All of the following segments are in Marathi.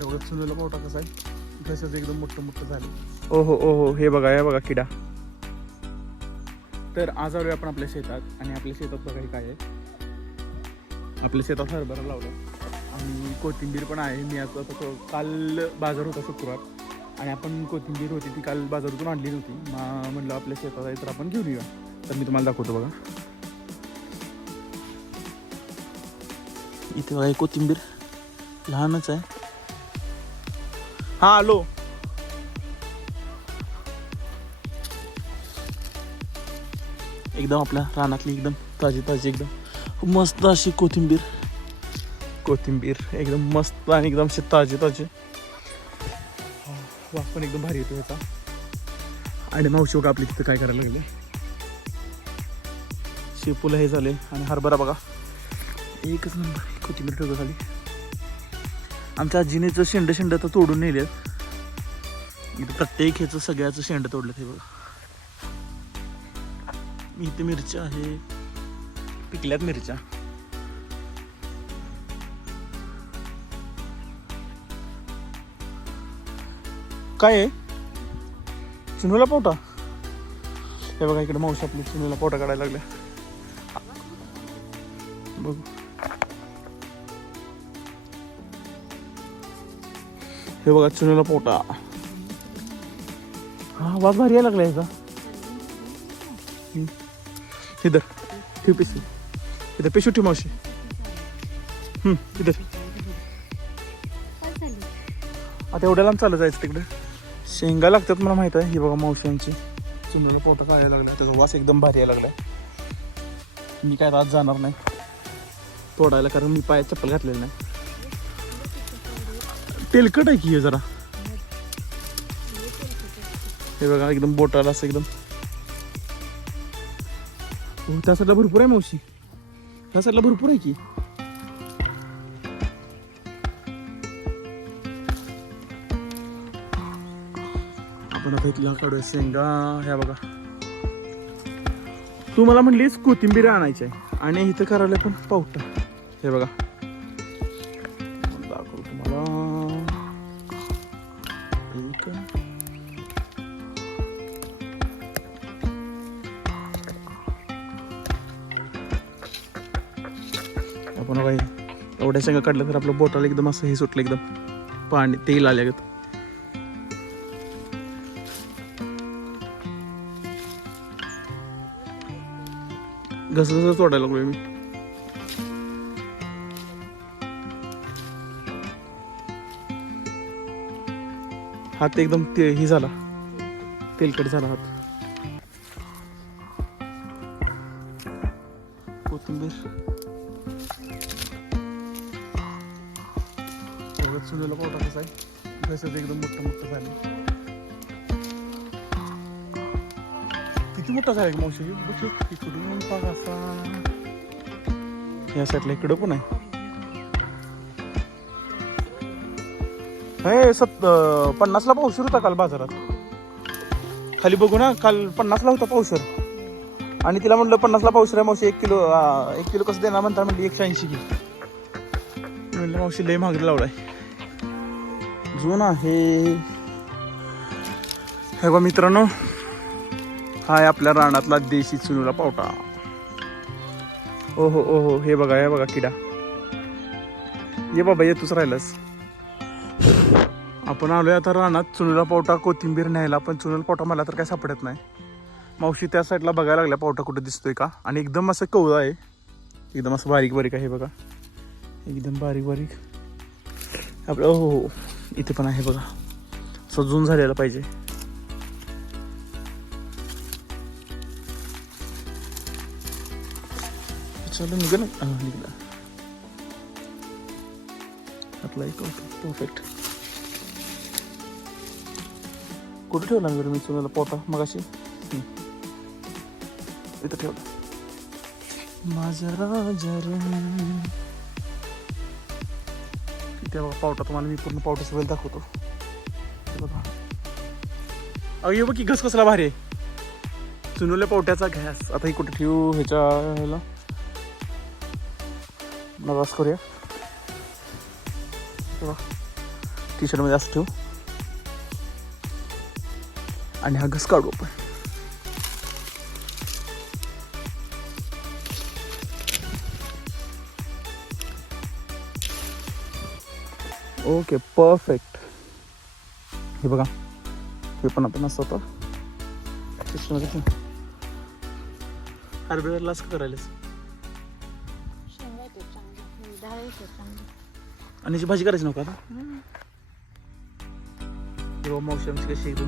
एवढं चुनीला पोटा कसा आहे? घशाचं एकदम मोठं मोठं झालं. ओहो ओहो हे बघा हे बघा किडा. तर आज आलोय आपण आपल्या शेतात आणि आपल्या शेतात बघा काय आहे. आपल्या शेतात हरभरा लावला आणि कोथिंबीर पण आहे. मी आता आता तो- काल बाजार होता शुक्रवार. आणि आपण कोथिंबीर होती ती काल बाजारातून आणली नव्हती. मग म्हणलं आपल्या शेतात आहे तर आपण घेऊन येऊया. तर मी तुम्हाला दाखवतो बघा. इथे बघा कोथिंबीर लहानच आहे. हा आलो. एकदम आपल्या रानातली एकदम ताजी ताजी एकदम मस्त अशी कोथिंबीर. कोथिंबीर एकदम मस्त आणि एकदम अशी ताजी ताजी. वास पण एकदम भारी येतो होता आणि मावशी बघा आपली तिथं काय करायला लागले. शेपूला हे झाले आणि हरभरा बघा. एकच नंबर कोथिंबीर ठेवतो खाली. आमच्या आजीनेचं शेंड शेंड तर तोडून नेले इथं प्रत्येक ह्याचं सगळ्याचं शेंड तोडलं ते बघा. इथे मिरच्या आहे. पिकल्यात मिरच्या. काय आहे? चिनूला पोटा? हे बघा इकडे मावशी आपली चिनूला पोटा काढायला लागल्या. बघू. हे बघा चुनीला पोटा. हा वाघ भारी यायला लागला ह्याचा इधर ठेव पिशवी. इधर पिशू ठेव मावशी. हम्म, इधर. आता एवढ्या लांब चालत जायचं तिकडे. शेंगा लागतात मला माहीत आहे. ही बघा मावशांची चुनीला पोटा काढायला लागला त्याचा वास एकदम भारी यायला लागलाय. मी काय आज जाणार नाही. तोडायला कारण मी पायात चप्पल घातलेलं नाही. तेलकट आहे की हे जरा? हे बघा एकदम बोटाला असं एकदम. हो त्या साईडला भरपूर आहे मावशी. त्या साईडला भरपूर आहे की? आपण आता इथला काढूया शेंगा. ह्या बघा. तू मला म्हणलीस कोथिंबीर आणायची आहे आणि इथं करायला पण पावटा. हे बघा. आपण बाई एवढ्या शेंगा काढल्या तर आपलं बोटाला एकदम असं हे सुटलं एकदम. पाणी तेल आल्यागत घस घस तोडायला लागलोय मी. हात एकदम ते ही झाला. तेलकट झाला हात. कोथिंबीर. एवढं चुनीला कसा आहे. घशाचं एकदम मोठं मोठं झालं. किती मोठा झाला का मावशी? बघ इकडून पाग असा या साईडला इकडं पण आहे. हे सत पन्नासला पाऊस होता काल बाजारात. खाली बघू ना काल पन्नासला होता पावसर आणि तिला म्हटलं पन्नासला पावशर आहे मावशी एक किलो एक किलो कसं देणार म्हणता म्हणली एकशे ऐंशी किलो. म्हणलं मावशी लय महागडी लावलाय. जून आहे. हे बघा मित्रांनो हाय आपल्या रानातला देशी चुनूला पावटा. ओहो ओहो हे बघा हे बघा किडा. ये बाबा ये तूच राहिलास. आपण आलोय आता रानात चुनूला पावटा कोथिंबीर न्यायला. पण चुनूला पावटा मला तर काय सापडत नाही. मावशी त्या साईडला बघायला लागल्या पावटा कुठं दिसतोय का? आणि एकदम असं कवळं आहे. एकदम असं बारीक बारीक आहे बघा. एकदम बारीक बारीक आपलं हो हो इथे पण आहे बघा. सजून झालेला पाहिजे. चलो निघाल. निघाला. आपला एक परफेक्ट कुठे ठेवला मी मी चुनाला पोटा मग अशी इथं ठेवला. माझा राजा ते बघा पावटा तुम्हाला मी पूर्ण पावटाचं वेळ दाखवतो. हे बघा. ये बघ की घस कसला भारी आहे. चुनवल्या पावट्याचा घास. आता ही कुठे ठेवू ह्याच्या ह्याला? नवास करूया. टी शर्टमध्ये असं ठेवू. आणि हा घस काढू आपण. ओके परफेक्ट हे बघा. हे पण आपण असं होतं हरभऱ्याला असं करायलाच आणि याची भाजी करायची नव्हतं आता? तेव्हा मावशी आमची कशी एकदम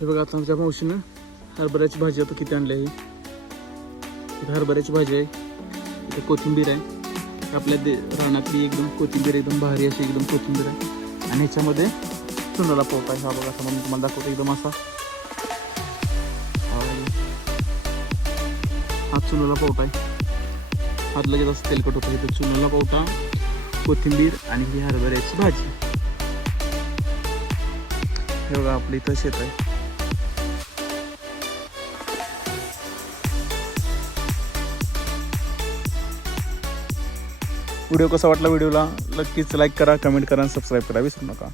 हे बघा आता आमच्या मावशीनं हरभऱ्याची भाजी आता किती आणली आहे. इथं हरभऱ्याची भाजी आहे. इथं कोथिंबीर आहे. आपल्या दे रानातली एकदम कोथिंबीर एकदम भारी अशी एकदम कोथिंबीर आहे. आणि ह्याच्यामध्ये चुनाला पोहत आहे हा बघा असं म्हणून तुम्हाला दाखवतो एकदम असा. हा चुनाला पोट आहे हात लगेच असं तेलकट होतं. इथं चुनाला पोटा कोथिंबीर आणि ही हरभऱ्याची भाजी. हे बघा आपलं इथं शेत आहे. व्हिडिओ कसा वाटला व्हिडिओला नक्कीच लाईक करा कमेंट करा आणि सबस्क्राईब करा. विसरू नका.